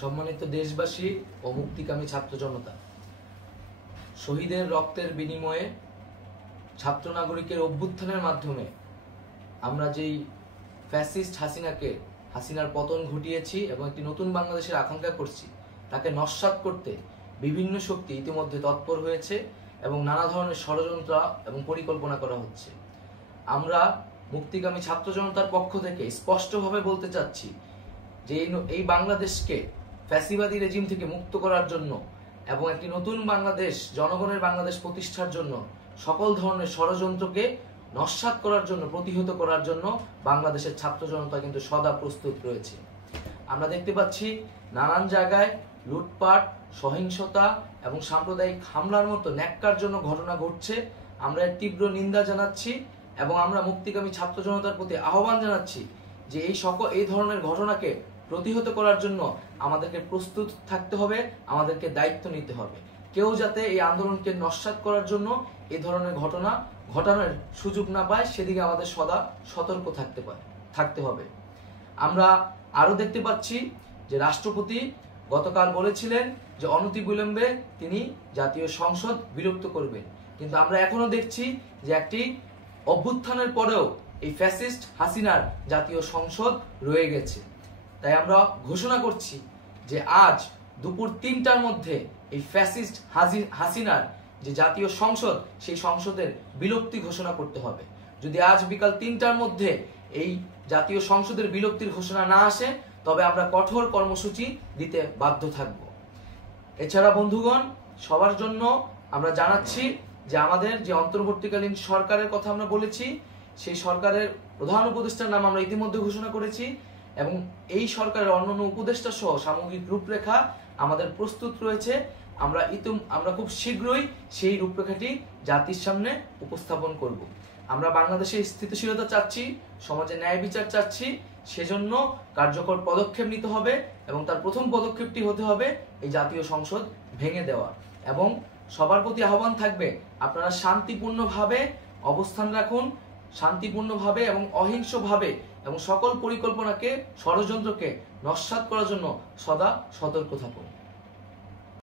সম্মানিত দেশবাসী ও মুক্তিকামী ছাত্র জনতা, শহীদের রক্তের বিনিময়ে ছাত্র নাগরিকের অভ্যুত্থানের মাধ্যমে আমরা যেই ফ্যাসিস্ট হাসিনার পতন ঘটিয়েছি এবং একটি নতুন বাংলাদেশের আকাঙ্ক্ষা করছি, তাকে নস্যাৎ করতে বিভিন্ন শক্তি ইতিমধ্যে তৎপর হয়েছে এবং নানা ধরনের ষড়যন্ত্র এবং পরিকল্পনা করা হচ্ছে। আমরা মুক্তিকামী ছাত্র জনতার পক্ষ থেকে স্পষ্টভাবে বলতে চাচ্ছি যে এই বাংলাদেশকে ফ্যাসিবাদী রেজিম থেকে মুক্ত করার জন্য এবং একটি নতুন বাংলাদেশ, জনগণের বাংলাদেশ প্রতিষ্ঠার জন্য সকল ধরনের ষড়যন্ত্রকে নস্যাৎ করার জন্য, প্রতিহত করার জন্য বাংলাদেশের ছাত্র জনতা কিন্তু সদা প্রস্তুত রয়েছে। আমরা দেখতে পাচ্ছি নানান জায়গায় লুটপাট, সহিংসতা এবং সাম্প্রদায়িক হামলার মতো ন্যাক্কারজনক ঘটনা ঘটছে। আমরা এর তীব্র নিন্দা জানাচ্ছি এবং আমরা মুক্তিকামী ছাত্র জনতার প্রতি আহ্বান জানাচ্ছি যে এই ধরনের ঘটনাকে প্রতিহত করার জন্য আমাদেরকে প্রস্তুত থাকতে হবে, আমাদেরকে দায়িত্ব নিতে হবে। কেউ যাতে এই আন্দোলনকে নস্যাৎ করার জন্য এই ধরনের ঘটনা ঘটানোর সুযোগ না পায়, সেদিকে আমাদের সদা সতর্ক থাকতে হবে। আমরা আরো দেখতে পাচ্ছি যে রাষ্ট্রপতি গতকাল বলেছিলেন যে অনতিবিলম্বে তিনি জাতীয় সংসদ বিলুপ্ত করবেন, কিন্তু আমরা এখনো দেখছি যে একটি অভ্যুত্থানের পরেও এই ফ্যাসিস্ট হাসিনার জাতীয় সংসদ রয়ে গেছে। তাই আমরা ঘোষণা করছি যে আজ দুপুর ৩টার মধ্যে এই ফ্যাসিস্ট হাসিনার যে জাতীয় সংসদ, সেই সংসদের বিলুপ্তি ঘোষণা করতে হবে। যদি আজ বিকাল ৩টার মধ্যে এই জাতীয় সংসদের বিলুপ্তির ঘোষণা না আসে, তবে আমরা কঠোর কর্মসূচি দিতে বাধ্য থাকব। এছাড়া বন্ধুগণ, সবার জন্য আমরা জানাচ্ছি যে আমাদের যে অন্তর্বর্তীকালীন সরকারের কথা আমরা বলেছি, সেই সরকারের প্রধান উপদেষ্টার নাম আমরা ইতিমধ্যে ঘোষণা করেছি এবং এই সরকারের অন্যান্য উপদেষ্টা সহ সামগ্রিক রূপরেখা আমাদের প্রস্তুত রয়েছে। আমরা খুব শীঘ্রই সেই রূপরেখাটি জাতির সামনে উপস্থাপন করব। আমরা বাংলাদেশে স্থিতিশীলতা চাচ্ছি, সমাজে ন্যায় বিচার চাচ্ছি, সেজন্য কার্যকর পদক্ষেপ নিতে হবে এবং তার প্রথম পদক্ষেপটি হতে হবে এই জাতীয় সংসদ ভেঙে দেওয়া। এবং সবার প্রতি আহ্বান থাকবে, আপনারা শান্তিপূর্ণভাবে অবস্থান রাখুন, শান্তিপূর্ণভাবে এবং অহিংসভাবে এবং সকল পরিকল্পনাকে, ষড়যন্ত্রকে নস্যাৎ করার জন্য সদা সতর্ক থাকুন।